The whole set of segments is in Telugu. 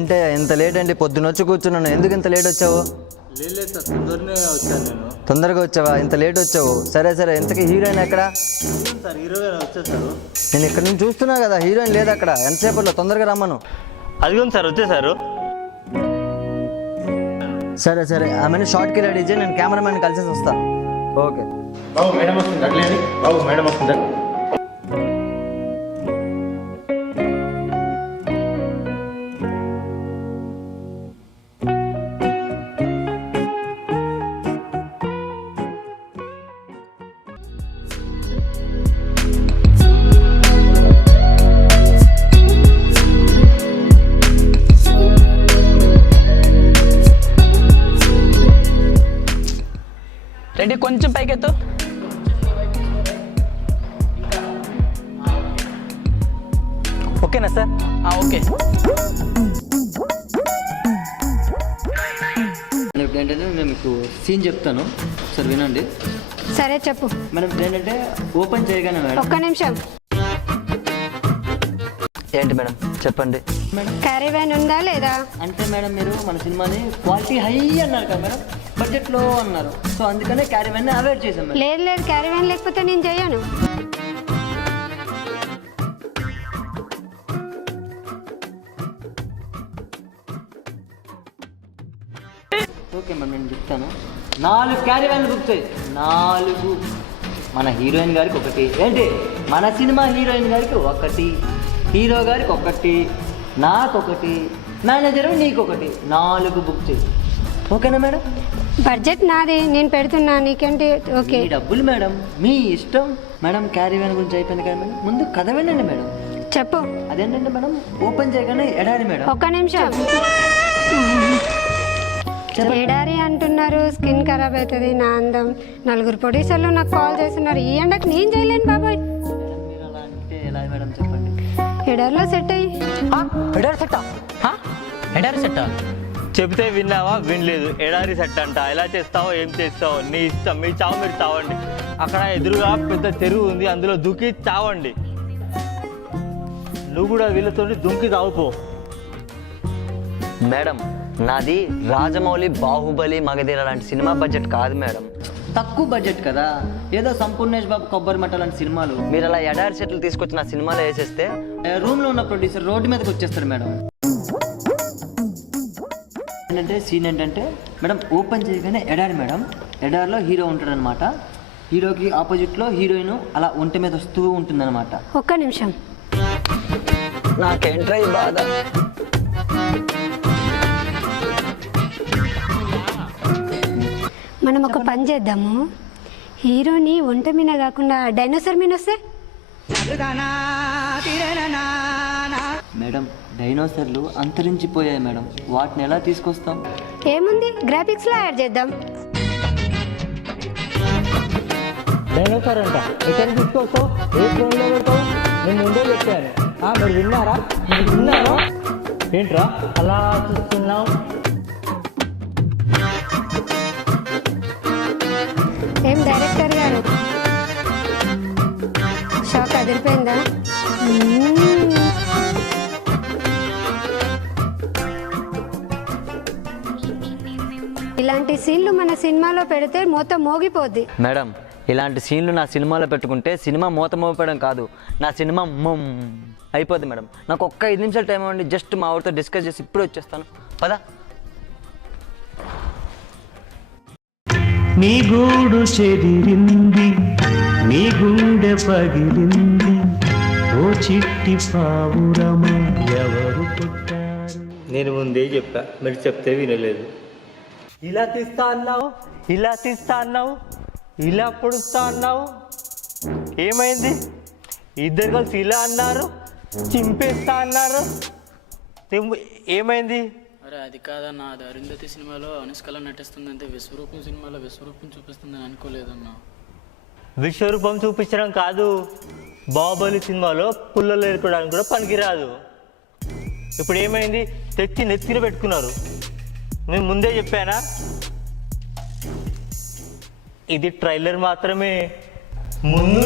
ఏంటి ఇంత లేట్ అండి? పొద్దున వచ్చి కూర్చున్నాను. ఎందుకు ఇంత లేట్ వచ్చావు? లేదు సార్, తొందరనే వచ్చాను నేను. తొందరగా వచ్చావా? ఇంత లేట్ వచ్చావు. సరే సరే, ఇంతకీ హీరోయిన్ ఎక్కడ? సార్ హీరోగా వచ్చేసారు. నేను ఇక్కడ నుంచి చూస్తున్నా కదా, హీరోయిన్ లేదు అక్కడ. ఎంతసేపట్లో తొందరగా రమ్మను. అదిగోండి సార్, వచ్చేసారు. సరే సరే, ఆమెను షార్ట్కి రెడీ చేయి, నేను కెమెరామెన్ కలిసేసి వస్తాను. ఓకే బాబు మేడం వస్తుంది, అట్లే అని. బాబు మేడం వస్తుంది. రెడ్డి కొంచెం పైకెత్తు. ఓకేనా సార్? ఓకే. ఏంటంటే నేను మీకు సీన్ చెప్తాను, సార్ వినండి. సరే చెప్పు. మేడం ఏంటంటే ఓపెన్ చేయగానే మేడం. ఒక్క నిమిషం. ఏంటి మేడం చెప్పండి. క్యారీవ్యాన్ ఉందా లేదా? అంటే మేడం మీరు మన సినిమాని క్వాలిటీ హై అన్నారు కదా మేడం, బడ్జెట్లో అన్నారు. సో అందుకనే క్యారీవ్యాన్ అవాయిడ్ చేసాం మేడం. లేదు లేదు, క్యారీవ్యాన్ లేకపోతే నేను చెయ్యను. ఓకే మేడం, నేను చెప్తాను. 4 క్యారీవ్యాన్లు బుక్ చేయి. 4. మన హీరోయిన్ గారికి 1, ఏంటి మన సినిమా హీరోయిన్ గారికి 1, హీరో గారికి 1, నాకు 1, మేనేజర్ నీకు 1, 4 బుక్ చేయి. ఓకేనా మేడం? బడ్జెట్ నాది, నేను పెడుతున్నా, నీకేంటి? ఓకే. మీ డబ్బులు మేడం, మీ ఇష్టం మేడం. క్యారీవ్యాన్ గురించి అయిపోయింది కదా మేడం, ముందు కథ వినండి మేడం. చెప్పు. అదేంటంటే మేడం ఓపెన్ చేయగానే ఎడారి మేడం. ఒక్క నిమిషం. ఎడారి అంటున్నారు, స్కిన్ ఖరాబ్ అవుతుంది, నా అందం. 4 ప్రొడ్యూసర్లు నాకు కాల్ చేస్తున్నారు. ఈ ఎండకు నేను చేయలేను బాబాయ్. మీరు అలా అంటే ఎలా మేడం చెప్పండి. ఎడారిలో సెట్ అయ్యి. ఎడారి సెట్టా? ఎడారి సెట్టా? చెబితే విన్నావా? వినలేదు. ఎడారి సెట్ అంట. ఎలా చేస్తావో ఏం చేస్తావో నీ ఇష్టం. మీ చావు మీరు చావండి. అక్కడ ఎదురుగా పెద్ద చెరువు ఉంది, అందులో దుక్కి చావండి. నువ్వు కూడా వీళ్ళతో దుంకి తాగుపో. మేడం నాది రాజమౌళి, బాహుబలి, మగధీర లాంటి సినిమా బడ్జెట్ కాదు మేడం. తక్కువ బడ్జెట్ కదా, ఏదో సంపూర్ణేష్ బాబు, కొబ్బరి మట్ట లాంటి సినిమాలు. మీరు అలా ఎడారి సెట్లు తీసుకొచ్చి నా సినిమాలో వేసేస్తే రూమ్లో ఉన్న ప్రొడ్యూసర్ రోడ్డు మీదకి వచ్చేస్తారు మేడం. ఏంటంటే సీన్ ఏంటంటే మేడం ఓపెన్ చేయగానే ఎడారి మేడం. ఎడారిలో హీరో ఉంటాడనమాట. హీరోకి ఆపోజిట్లో హీరోయిన్ అలా ఒంటి మీద వస్తూ ఉంటుందన్నమాట. ఒక్క నిమిషం. నాకేంట్రా ఈ బాధ. మనం ఒక పని చేద్దాము. హీరోని ఒంట మీద కాకుండా డైనోసార్ మీద వస్తే. మేడం డైనోసార్లు అంతరించిపోయాయి మేడం, వాటిని ఎలా తీసుకొస్తాం? ఏముంది, గ్రాఫిక్స్లో యాడ్ చేద్దాం. డైనోసార్ అంట. ఎక్కడ తీసుకొస్తావు? ఏ ఫోన్లో పెడతావు? నేను ముందే చెప్పాను. మీరు విన్నారా? మీరు విన్నారా? ఏంట్రా అలా చూస్తున్నావు? ఏం డైరెక్టర్ గారు, షాక్ అదిరిపోయిందా? ఇలాంటి సీన్లు మన సినిమాలో పెడితే మొత్తం మోగిపోద్ది. మేడం ఇలాంటి సీన్లు నా సినిమాలో పెట్టుకుంటే సినిమా మూత మోపడం కాదు, నా సినిమా అయిపోద్ది మేడం. నాకు ఒక్క 5 నిమిషాలు టైం ఇవ్వండి. జస్ట్ మా ఊరితో డిస్కస్ చేసి ఇప్పుడే వచ్చేస్తాను. పదా. నీ గూడు చెదిరింది, నీ గుండె పగిలింది, ఓ చిట్టి పావురమ ఎవరు పుట్టారు? నేను ముందే చెప్పా, మీరు చెప్తే వినలేదు. ఇలా తీస్తా అన్నావు, ఇలా తీస్తా అన్నావు, ఇలా పొడుస్తా అన్నావు. ఏమైంది? ఇద్దరు కలిసి ఇలా అన్నారు, చింపేస్తా అన్నారు. ఏమైంది? అరే అది కాదన్నా, అది అరుంధతి సినిమాలో అనుష్కలా నటిస్తుందంటే విశ్వరూపం సినిమాలో విశ్వరూపం చూపిస్తుందని అనుకోలేదన్నా. విశ్వరూపం చూపించడం కాదు, బాహుబలి సినిమాలో పుల్లలు ఏరుకోవడానికి కూడా పనికిరాదు. ఇప్పుడు ఏమైంది? తెచ్చి నెత్తిన పెట్టుకున్నారు. నేను ముందే చెప్పానా? ఇది ట్రైలర్ మాత్రమే. ముందు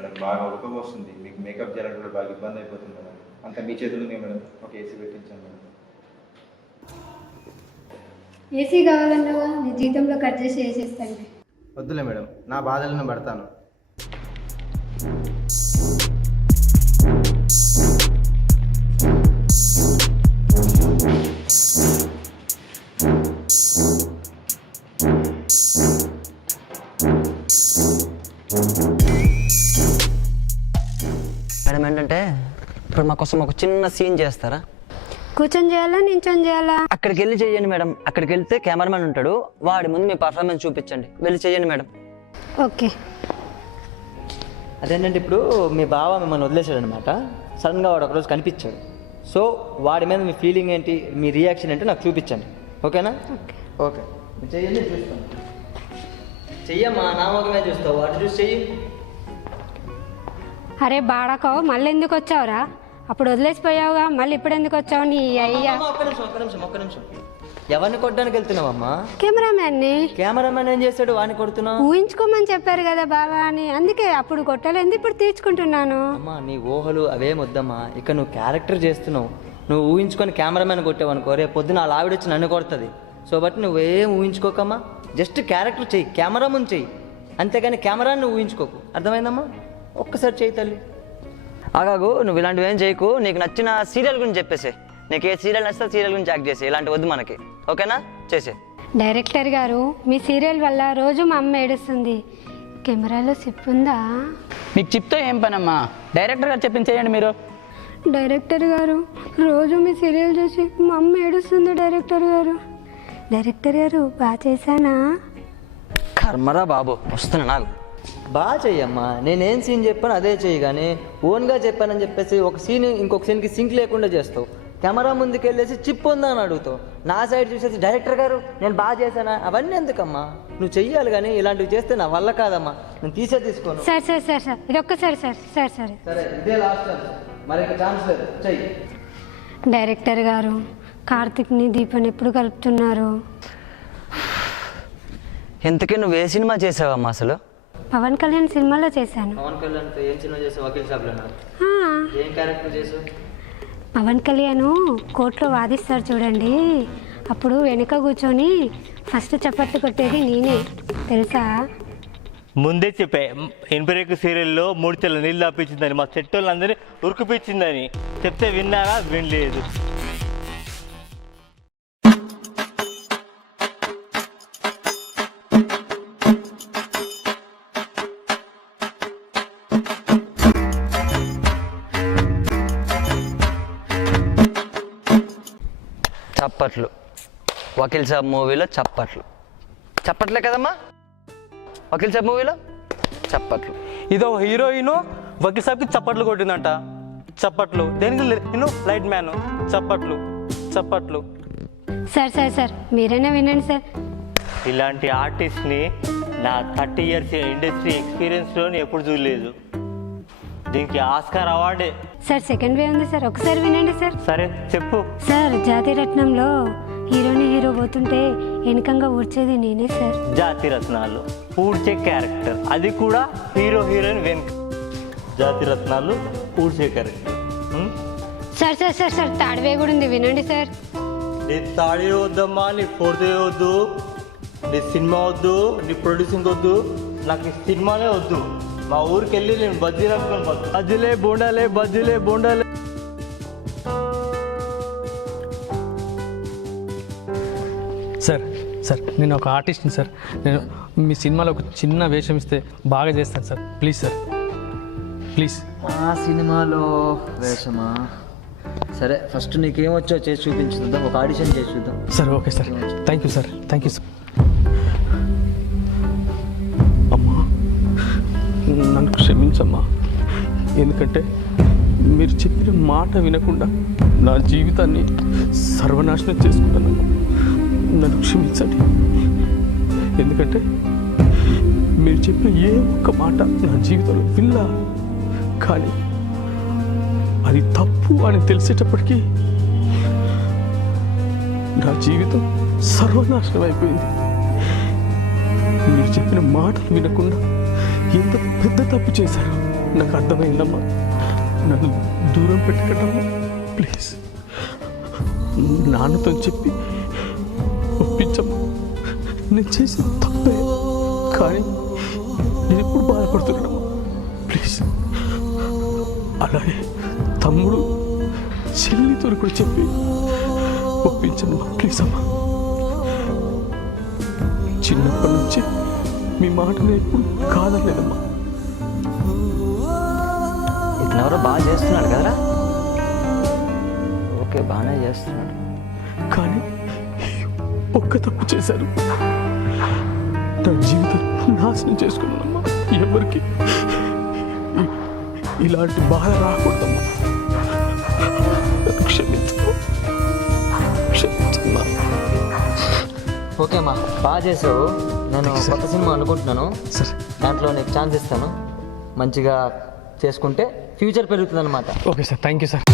మేడం, బాగా ఉడకపోస్తుంది. మీకు మేకప్ చేయాలంటే కూడా బాగా ఇబ్బంది అయిపోతుంది మేడం. అంత మీ చేతులునే మేడం, ఒక ఏసీ పెట్టించాను మేడం. ఏసీ కావాలన్నావా? నీ జీతంలో కట్ చేసి వేసేస్తాను. వద్దులే మేడం, నా బాధలను పడతాను. మేడం ఏంటంటే ఇప్పుడు మా కోసం ఒక చిన్న సీన్ చేస్తారా? కూర్చొని చేయాలా, నించొని చేయాలా? అక్కడికి వెళ్ళి చేయండి మేడం. అక్కడికి వెళ్తే కెమెరామెన్ ఉంటాడు, వాడి ముందు మీ పర్ఫార్మెన్స్ చూపించండి. వెళ్ళి చేయండి మేడం. ఓకే. అదేంటంటే ఇప్పుడు మీ బావ మిమ్మల్ని వదిలేశాడు అనమాట. సడన్గా వాడు ఒకరోజు కనిపించాడు. సో వాడి మీద మీ ఫీలింగ్ ఏంటి, మీ రియాక్షన్ ఏంటో నాకు చూపించండి. ఓకేనా? ఓకే, చెయ్యండి, చూస్తాను. చెయ్యమ్మా, నా ముఖమే చూస్తావు, వాటి చూసి చెయ్యి. అరే బాడకో, మళ్ళీ ఎందుకు వచ్చావురా? అప్పుడు వదిలేసిపోయావుగా, మళ్ళీ ఇప్పుడు ఎందుకు వచ్చావు? నీ అయ్యా. ఒక్క నిమిషం. ఎవరిని కొట్టడానికి వెళ్తున్నావమ్మా? కెమెరామ్యాన్ని. కెమెరామెన్ ఏం చేశాడు? వాడిని కొడుతున్నావు? ఊహించుకోమని చెప్పారు కదా బాబా అని, అందుకే అప్పుడు కొట్టలేదు, ఇప్పుడు తీర్చుకుంటున్నాను. అమ్మా నీ ఊహలు అవేం వద్దమ్మా. ఇక నువ్వు క్యారెక్టర్ చేస్తున్నావు. నువ్వు ఊహించుకొని కెమెరామెన్ కొట్టావు అనుకో, రేపు పొద్దున ఆ ఆవిడ వచ్చి నన్ను కొడుతుంది. సో బట్టి నువ్వేం ఊహించుకోకమ్మా, జస్ట్ క్యారెక్టర్ చెయ్యి, కెమెరా ముందు చెయ్యి, అంతేగాని కెమెరాని నువ్వు ఊహించుకోకు. అర్థమైందమ్మా? ఒక్కసారి చెయ్యి తల్లి. ఆగాగు, నువ్వు ఇలాంటివి ఏం చేయకు. నీకు నచ్చిన సీరియల్ గురించి చెప్పేసే. నీకు ఏ సీరియల్ నచ్చితే సీరియల్ గురించి యాక్ట్ చేసి, ఇలాంటి వద్దు మనకి. ఓకేనా? చేసే. డైరెక్టర్ గారు, మీ సీరియల్ వల్ల రోజు మా అమ్మ ఏడుస్తుంది. కెమెరాలో సిప్ ఉందా? మీకు చిప్తో ఏం పనమ్మా, డైరెక్టర్ గారు చెప్పింది చేయండి మీరు. డైరెక్టర్ గారు, రోజు మీ సీరియల్ చూసి మా అమ్మ ఏడుస్తుంది. డైరెక్టర్ గారు బాగా చేశానా? కర్మరా బాబు, వస్తున్నా నాకు. బాగా చెయ్యమ్మా. నేనేం సీన్ చెప్పాను అదే చెయ్యి, కానీ ఓన్గా చెప్పానని చెప్పేసి ఒక సీన్ ఇంకొక సీన్కి సింక్ లేకుండా చేస్తావు. కెమెరా ముందుకు వెళ్ళేసి చిప్ ఉందా అని అడుగుతావు. నా సైడ్ చూసేసి డైరెక్టర్ గారు నేను బాగా చేశానా, అవన్నీ ఎందుకమ్మా? నువ్వు చెయ్యాలి, కానీ ఇలాంటివి చేస్తే నా వల్ల కాదమ్మా. నేను తీసుకోను. సార్ ఇది ఒక్కసారి సార్. సరే, ఇదే లాస్ట్ ఛాన్స్, మరి ఛాన్స్ లేదు, చెయ్యి. డైరెక్టర్ గారు, కార్తిక్ని దీపని ఎప్పుడు కలుపుతున్నారు? ఎంతకీ నువ్వు ఏ సినిమా చేసావమ్మా అసలు? పవన్ కళ్యాణ్ సినిమాలో చేశాను. పవన్ కళ్యాణ్ ఏం సినిమా చేసావు? వకీల్ సాబ్లోనా? ఏం క్యారెక్టర్ చేసావు? పవన్ కళ్యాణ్ కోర్టులో వాదిస్తారు చూడండి, అప్పుడు వెనుక కూర్చొని ఫస్ట్ చప్పట్లు కొట్టేది నేనే, తెలుసా? ముందే చెప్పే, ఎన్పిరేకు సీరియల్లో 3 తెల్ల నీళ్ళు తప్పించిందని, మా సెట్ వాళ్ళందరినీ ఉరికిపించిందని చెప్తే విన్నారా? వినలేదు. చప్పట్లు. వకీల్ సాబ్ మూవీలో చప్పట్లే కదమ్మా? వకీల్ సాబ్ మూవీలో చప్పట్లు. ఇదో హీరోయిన్ వకీల్ సాబ్కి చప్పట్లు కొట్టిందంట. చప్పట్లు దేనికి? నేను లైట్ మ్యాన్. చప్పట్లు. సార్ మీరైనా వినండి సార్. ఇలాంటి ఆర్టిస్ట్ని నా 30 years ఇండస్ట్రీ ఎక్స్పీరియన్స్లో ఎప్పుడు చూడలేదు. దీనికి ఆస్కార్ అవార్డే. సార్ సెకండ్ వే ఉంది సార్, ఒకసారి వినండి సార్. సరే చెప్పు. సార్ జాతిరత్నంలో హీరో పోతుంటే వెనకంగా ఊడ్చేది నేనే సార్. జాతిరత్నాలు ఊడ్చే క్యారెక్టర్, అది కూడా హీరోయిన్ వెనుక. జాతిరత్నాలు ఊడ్చే క్యారెక్టర్. సార్ తాడివే కూడా ఉంది, వినండి సార్. నీ తాడి వద్దమ్మా, నీ ఫోర్త్ వద్దు, నీ సినిమా వద్దు, నీ ప్రొడ్యూసింగ్ వద్దు, నాకు నీ సినిమానే వద్దు. మా ఊరికి వెళ్ళి నేను బజ్జీ రాసుకొని బజ్జీలే బోండాలే. సార్ నేను ఒక ఆర్టిస్ట్ని సార్. నేను మీ సినిమాలో ఒక చిన్న వేషం ఇస్తే బాగా చేస్తాను సార్. Please sir, please. ఆ సినిమాలో వేషమా? సరే, ఫస్ట్ నీకేమొచ్చో చేసి చూపించుద్దాం, ఒక ఆడిషన్ చేసి చూద్దాం. Sir okay sir, thank you sir. అమ్మా నన్ను క్షమించమ్మా, ఎందుకంటే మీరు చెప్పిన మాట వినకుండా నా జీవితాన్ని సర్వనాశనం చేసుకుంటాను. నన్ను క్షమించండి, ఎందుకంటే మీరు చెప్పిన ఏ ఒక్క మాట నా జీవితంలో విన్నా, కానీ అది తప్పు అని తెలిసేటప్పటికీ నా జీవితం సర్వనాశనం అయిపోయింది. మీరు చెప్పిన మాటలు వినకుండా ఎంత పెద్ద తప్పు చేశారు. నాకు అర్థమైందమ్మా. నన్ను దూరం పెట్టకటమ్మా ప్లీజ్. నాన్నతో చెప్పి ఒప్పించమ్మా. నేను చేసిన తప్పే, కానీ నేను ఎప్పుడు బాధపడుతున్నానమ్మా ప్లీజ్. అలాగే తమ్ముడు చెల్లితో కూడా చెప్పి ఒప్పించమ్మా ప్లీజ్ అమ్మా. చిన్నప్పటి నుంచి మీ మాటను ఎప్పుడు కాదలేదమ్మా. ఇతనెవరో బాగా చేస్తున్నాడు కదరా. ఓకే, బాగానే చేస్తున్నాడు. కానీ ఒక్క తప్పు చేశారు, నా జీవితం నాశనం చేసుకున్నానమ్మా. ఎవరికి ఇలాంటి బాధ రాకూడదమ్మా. క్షమించమ్మా, క్షమించమ్మా. ఓకే అమ్మా, బాగా చేసావు. నేను కొత్త సినిమా అనుకుంటున్నాను. సరే, దాంట్లో నీకు ఛాన్స్ ఇస్తాను. మంచిగా చేసుకుంటే ఫ్యూచర్ పెరుగుతుంది అన్నమాట. Okay sir, thank you sir.